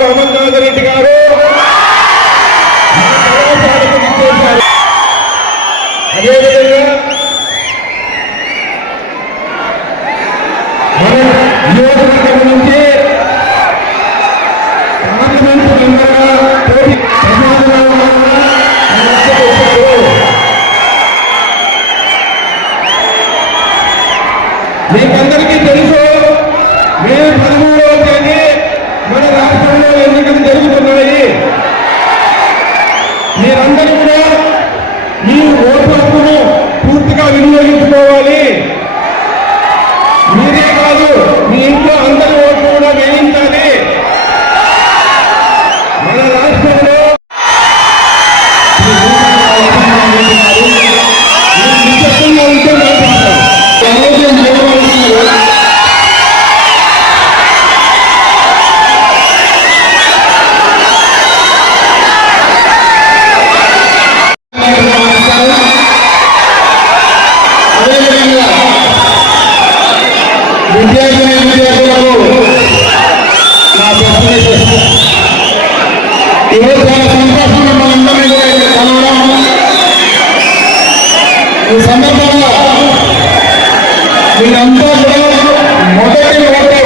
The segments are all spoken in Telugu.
బహుమతి రెడ్డి గారు. ఈరోజు చాలా సంతోషంగా మన అందరినీ కూడా ఇక్కడ కలవడం ఈ సందర్భంగా మీరంతా కూడా మొదటి ఓటు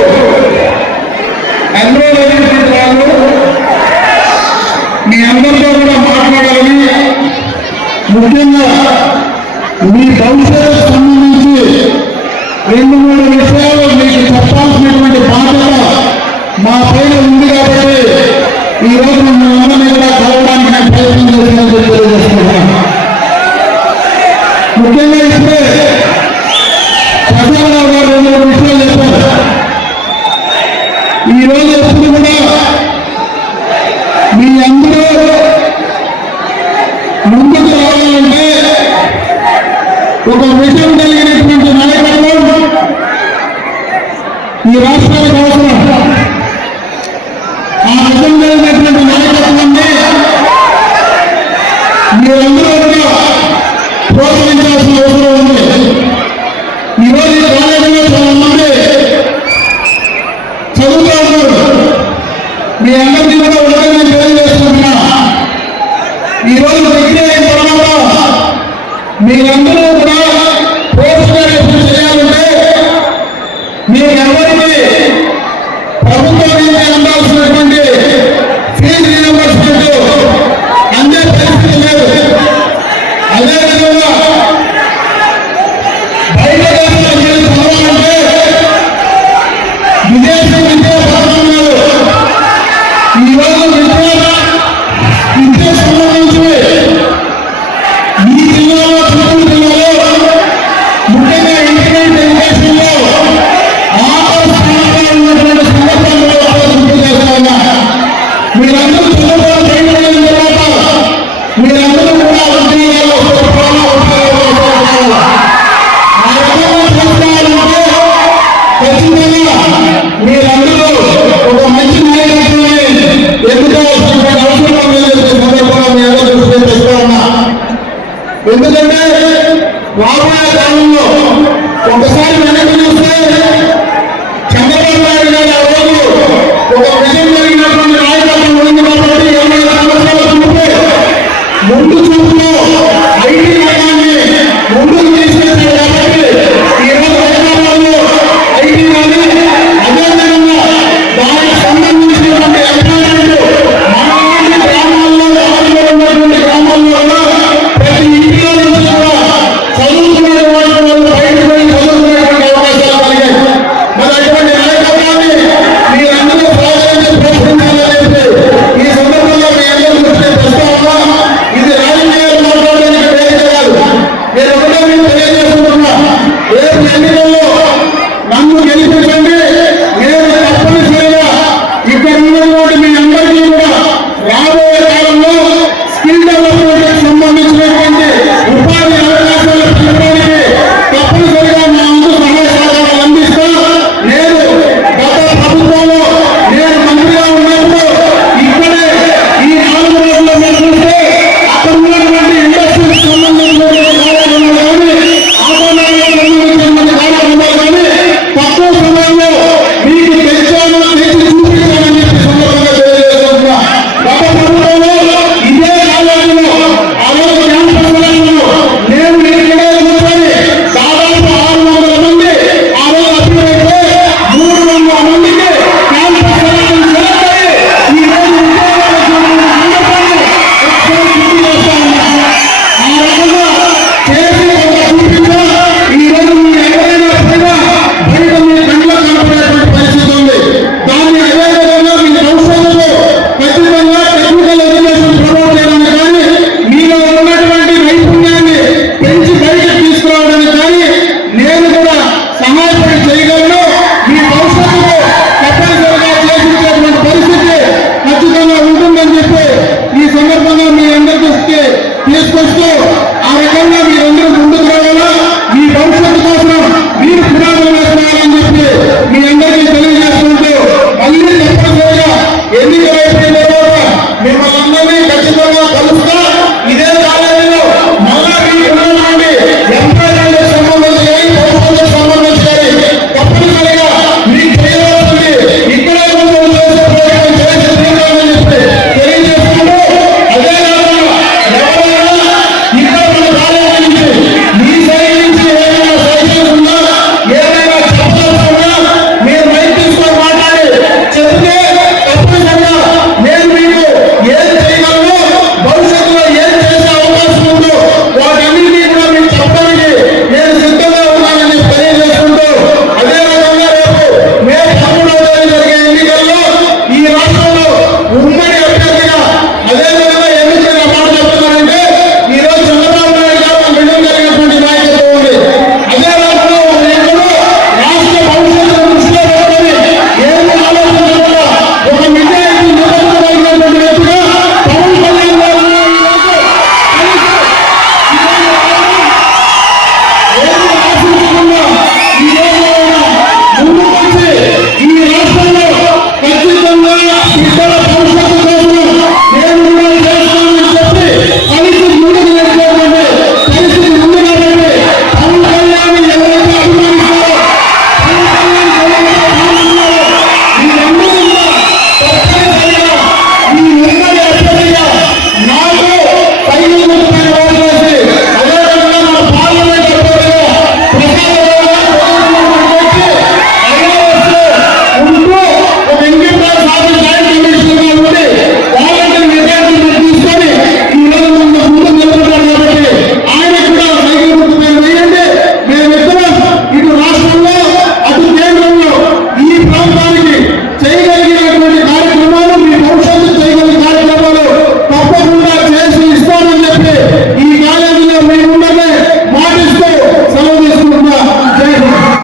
అందరూ వాళ్ళు మీ అందరితో కూడా మా పైన ఉంది కాబట్టి ఈ రోజు మన అమ్మని కూడా కలవడానికి నేను ప్రయత్నం చేసినట్టు తెలియజేస్తున్నాను. ముఖ్యంగా ఇప్పుడే ప్రజారావు గారు రెండు మూడు విషయాలు చెప్పారు. ఈరోజు ఎప్పుడు కూడా మీ అందరూ ముందుకు రావాలంటే ఒక విషయం కలిగినటువంటి నాయకత్వం ఈ రాష్ట్రానికి అవసరం. ఆ విధంగా బాధ్యతగా నేను తెలియజేస్తున్నా ఈరోజు ప్రక్రియ అయిన తర్వాత మీరందరూ ఎన్ని నెలలు Thank you.